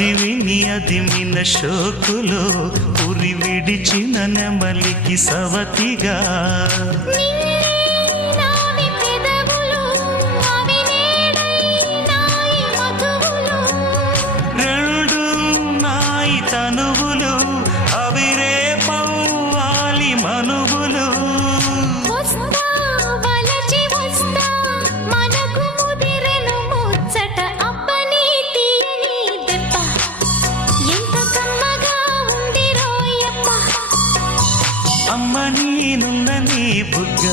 అది విని అదిమిన షోకులో ఉరి విడిచిన నెమలికి సవతిగా రెండు నాయి తనువులు అవి రేపవ్వాలి మనువులు అమ్మ నీనున్న నీ బుగ్గ